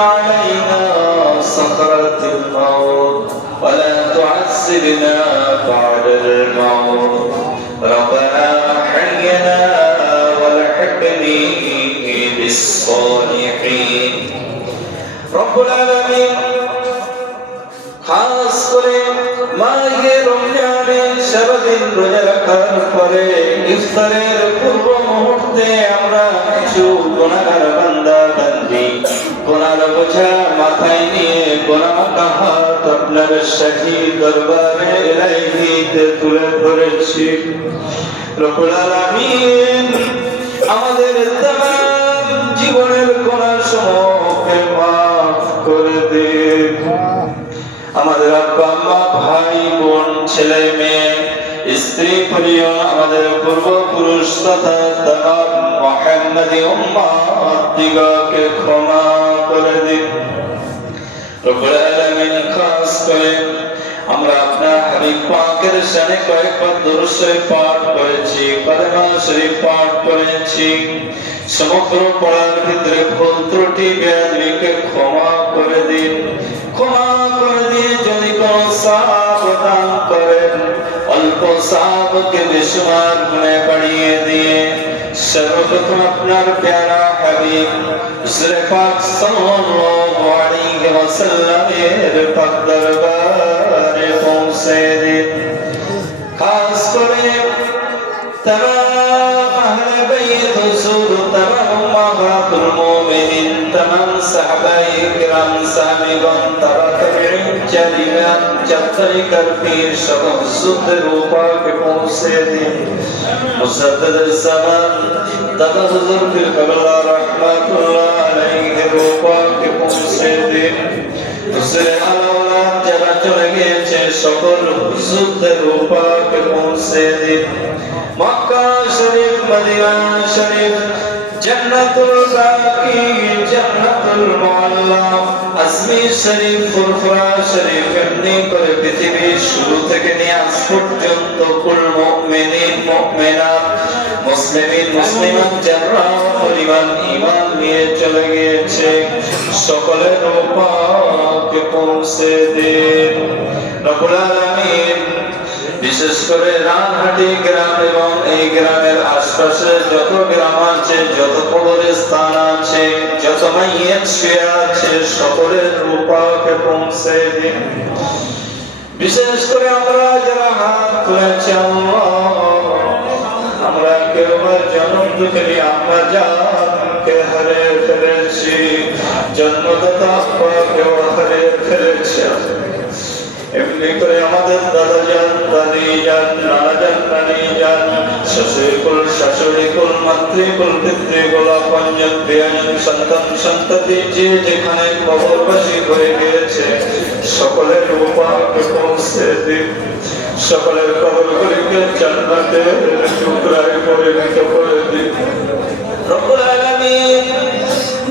علينا سكرات الموت ولا تعذبنا بعد الموت ربنا حينا والحقني بالصالحين رب العالمين খাস করে মাহে রমজানে সারাদিন রোজা রাখার পরে ইফতারের পূর্ব মুহূর্তে আমরা কিছু গুনাহগার বান্দা বান্দি গুনার বোঝা মাথায় নিয়ে গুনাহ কাহাত আপনার শাহী দরবারে ইলাহিতে তুলে ধরেছি রব্বুল আলামিন আমাদের तमाम জীবনের গুনাহ সমূহকে মাফ করে দিন আমাদের আব্বা আম্মা ভাই বোন ছেলে মেয়ে স্ত্রী পরিবার আমাদের পূর্বপুরুষ তথা तमाम মুহাম্মাদি উম্মাত দিগকে ক্ষমা করে দিন রব্বুল আলামিন খাস করে আমরা আপনার হাবিব পাকের শানে কয়েকবার দরুদ শরীফ পাঠ করেছি কলেমা শরীফ পাঠ করেছি সমগ্র পড়ার ভিতরে ভুল ত্রুটি বেয়াদবিকে ক্ষমা করে দিন ক্ষমা করে দিয়ে যদি কোনো সাব দান করেন অল্প সাবকে বেশুমার গুণে বাড়িয়ে দিয়ে সর্বপ্রথম আপনার প্যারা হাবিব হুজুর পাক সাল্লাল্লাহু আলাইহি ওয়াসাল্লামের পাক দরবারে পৌঁছে দিন খাস করে तमाम अहले बैत हुजूर तमाम उम्माहातुल मोमिनीन तमाम सहाबाए किराम सामिगण ताबीईन जालियान जत्तरी कर पीर सब हुजूर रूपा के पहुंचे दिन मुसद्दद ज़मान दादा हुजूर फिर कबला रहमतुल्लाह अलैहि रूपा के पहुंचे दिन हुजूर आला যারা চলে গিয়েছে সকল হুজুরদের রূপা के पहुंचे दिन मक्का शरीफ मदीना शरीफ जन्नतुल बाकी जन्नतुल मुअल्ला अजमीर शरीफ फुरफुरा शरीफ এমনি করে পৃথিবীর শুরু থেকে নিয়ে আজ পর্যন্ত কুল মুমিনিন মুমিনাত মুসলিমিন মুসলিমাত যারা পরিবার ঈমান নিয়ে চলে গিয়েছে সকলের রূপকে পৌঁছে দিন রব্বুল আলামিন বিশেষ করে রানহাটি গ্রাম এবং এই গ্রামের আশপাশে যত গ্রাম আছে যত কবরস্থান আছে যত মাইয়াত শুয়ে আছে সকলের রূপকে পৌঁছে দিন বিশেষ করে আমরা যারা হাত তুলেছি আমরা কেউ জন্ম থেকে আমরা জানকে হারে ফেলেছি জন্মদাতা কেউ হারে ফেলেছি এমনি করে আমাদের দাদা যান দাদি যান নানা যান নানি যান শ্বশুরকুল শাশুড়িকুল মাতৃকুল পিতৃকুল আপনজন প্রিয়জন সন্তান সন্ততি যে যেখানে কবরবাসী হয়ে গিয়েছে সকলের রূপকে পৌঁছে দিন সকলের কবরগুলিকে জান্নাতের টুকরায় পরিণত করে দিন রব্বুল আলামিন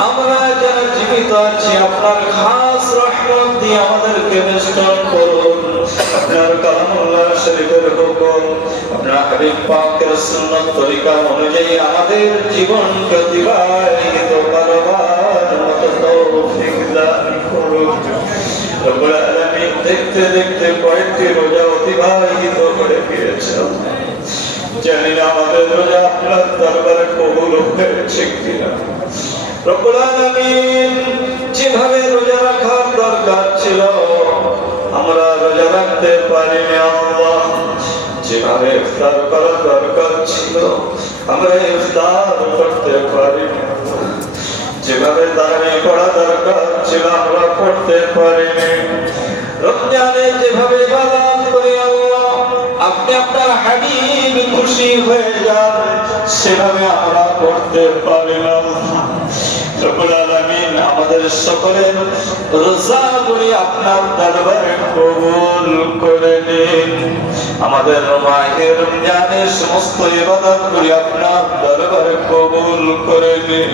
আমরা যারা জীবিত আছি আপনার খাস রহমত দিয়ে আমাদেরকে বেষ্টন করুন আপনার কালামুল্লাহ শরীফের হুকুম আপনার হাবিব পাকের সুন্নাত তরিকা অনুযায়ী আমাদের জীবনকে অতিবাহিত করবার মতো তৌফিক দান করুন রব্বুল আলামিন দেখতে দেখতে কয়েকটি রোজা অতিবাহিত করে গিয়েছেন জানি না আমাদের রোজা আপনার দরবারে কবুল হয়েছে কিনা রব্বুল আলামিন যেভাবে রোজা রাখার দরকার ছিল আমরা রোজা রাখতে পারিনি আল্লাহ যেভাবে ইফতার করার দরকার ছিল আমরা ইফতার করতে পারিনি যেভাবে তারাবি পড়া দরকার ছিল আমরা পড়তে পারিনি রমজানে যেভাবে ইবাদত করি আল্লাহ আপনি আপনার হাবিব খুশি হয়ে যান সেভাবে আমরা করতে পারি না রব্বুল আলামিন আমাদের সকলের রোজাগুলি আপনার দরবারে কবুল করে নিন আমাদের মাহে রমজানের সমস্ত ইবাদতগুলি আপনার দরবারে কবুল করে নিন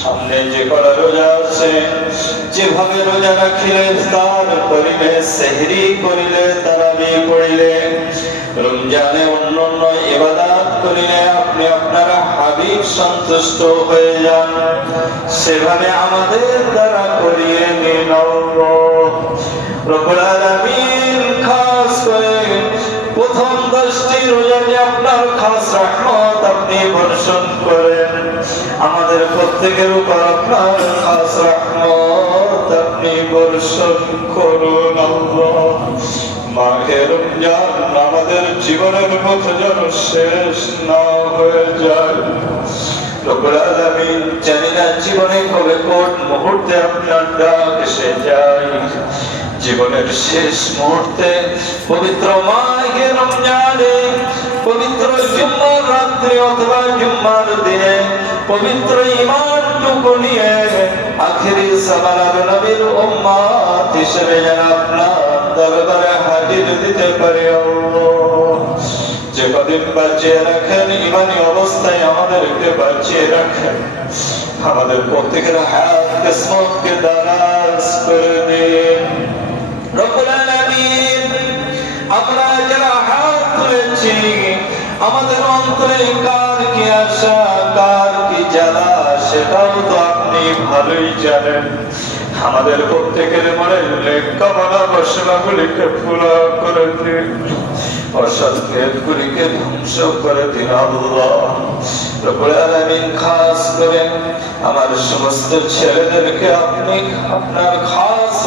সামনে যে কড়া রোজা আছে যেভাবে রোজা রাখিলে ইফতার করিলে সেহরি করিলে তারাবি পড়িলে রমজানে অন্যান্য ইবাদত করিলে আপনি আপনারা হাবিব সন্তুষ্ট হয়ে যান, সেভাবে আমাদের দ্বারা করিয়ে নিন আল্লাহ রব্বুল আলামিন। খাস করে প্রথম 10টি রোজায় আপনার খাস রহমত আপনি বর্ষণ করেন, আমাদের প্রত্যেকের উপর আপনার খাস রহমত আপনি বর্ষণ করুন আল্লাহ। মাহে রমজান আমাদের জীবনের মতো যেন শেষ না হয়ে যায় রব্বুল আলামিন। জানি না জীবনে কবে কোন মুহূর্তে আপনার ডাক এসে যায়, জীবনের শেষ মুহূর্তে পবিত্র মাহে রমজানে, পবিত্র জুম্মার রাত্রে অথবা জুম্মার দিনে পবিত্র ঈমানটুকু নিয়ে আখিরি সামানার নবীর উম্মত হিসেবে যেন আপনার দরবারে হাজির দিতে পারি আল্লাহ। যে কদিন বাঁচিয়ে রাখেন ঈমানী অবস্থায় আমাদেরকে বাঁচিয়ে রাখেন, আমাদের প্রত্যেকের হাত কিসমতকে দারাজ করে দিন রব্বুল আলামিন। আমরা যারা হাত তুলেছি আমাদের অন্তরে কার কি আশা কার কি জ্বালা সেটাও তো আপনি ভালোই জানেন। আমাদের প্রত্যেকের মনের কামনা বাসনাগুলিকে পুরা করে দিন, অসৎ নিয়তগুলিকে ধ্বংস করে দিন আল্লাহ রব্বুল আলামিন। খাস করে আমার সমস্ত ছেলেদেরকে আপনি আপনার খাস